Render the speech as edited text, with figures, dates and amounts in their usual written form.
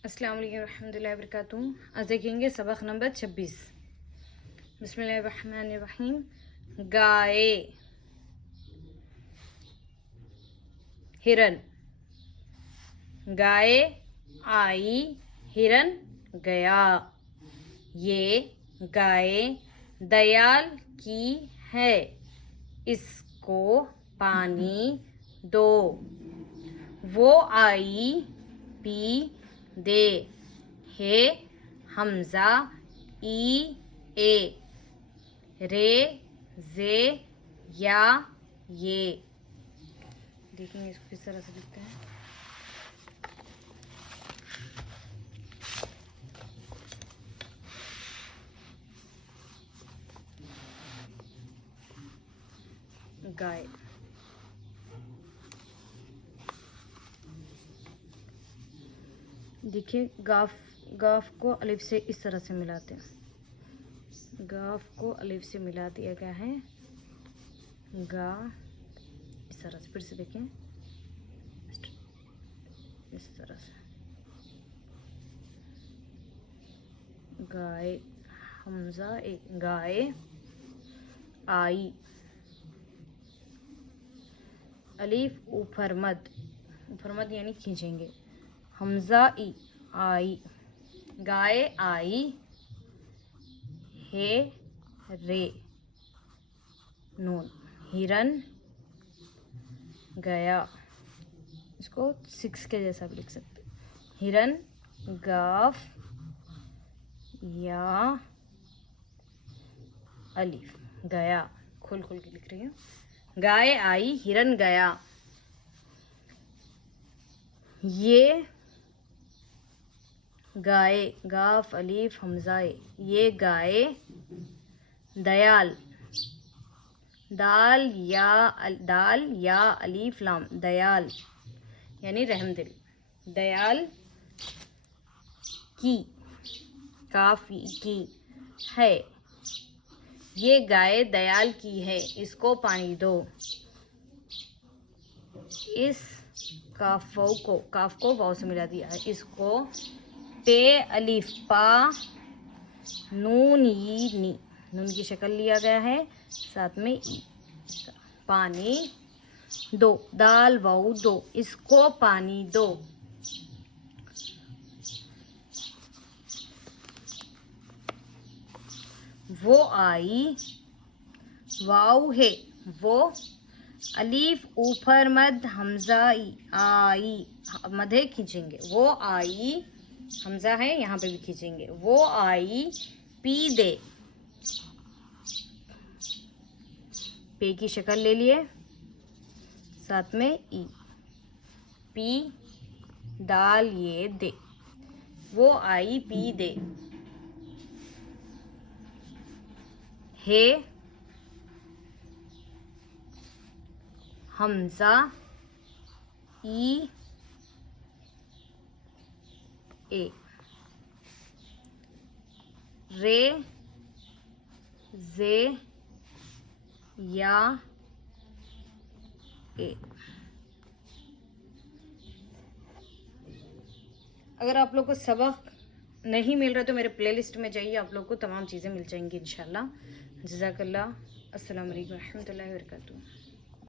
अस्सलाम वालेकुम रहमतुल्लाहि व बरकातुहू। आज देखेंगे सबक नंबर 26। बिस्मिल्लाहिर्रहमानिर्रहीम। गाय, हिरन। गाय आई, हिरन गया। ये गाय दयाल की है, इसको पानी दो। वो आई, पी दे। हे हमजा ई ए, रे जे या ये। देखेंगे इसको किस तरह से लिखते हैं। गाय, देखिए गाफ गाफ को अलिफ से इस तरह से मिलाते हैं। गाफ को अलिफ से मिला दिया गया है। गा इस तरह से, फिर से देखें इस तरह से। गाय, हमजा एक, गाय आई, अलिफ ऊपर मद, ऊपर मद यानी खींचेंगे। हमजा ई, आई, गाय आई, हे रे, नून, हिरन गया। इसको 6 के जैसा भी लिख सकते। हिरन, गाफ या अलिफ, गया। खोल खोल के लिख रही हूँ। गाय आई, हिरन गया। ये गाय, गाफ अलीफ हमजाए, ये गाय दयाल, दाल या अलीफ लाम, दयाल यानी रहमदिल, दयाल की, काफी की है। ये गाय दयाल की है, इसको पानी दो। इस काफ को वाव से मिला दिया है। इसको पे अलिफ पा नून ई नी, नून की शक्ल लिया गया है, साथ में ई, पानी दो। दाल वाऊ दो, इसको पानी दो। वो आई, वाऊ है, वो अलीफ ऊपर मद, हमजा आई, मधे खींचेंगे। वो आई, हमजा है यहाँ पे भी खींचेंगे। वो आई, पी दे, पे की शक्ल ले लिए, साथ में ई, पी दाल ये दे। वो आई, पी दे। हे हमजा ई ए, रे जे या ए। अगर आप लोग को सबक नहीं मिल रहा तो मेरे प्लेलिस्ट में जाइए, आप लोग को तमाम चीज़ें मिल जाएंगी इंशाल्लाह। जज़ाकल्लाह। अस्सलाम वालेकुम रहमतुल्लाहि व बरकातुहू।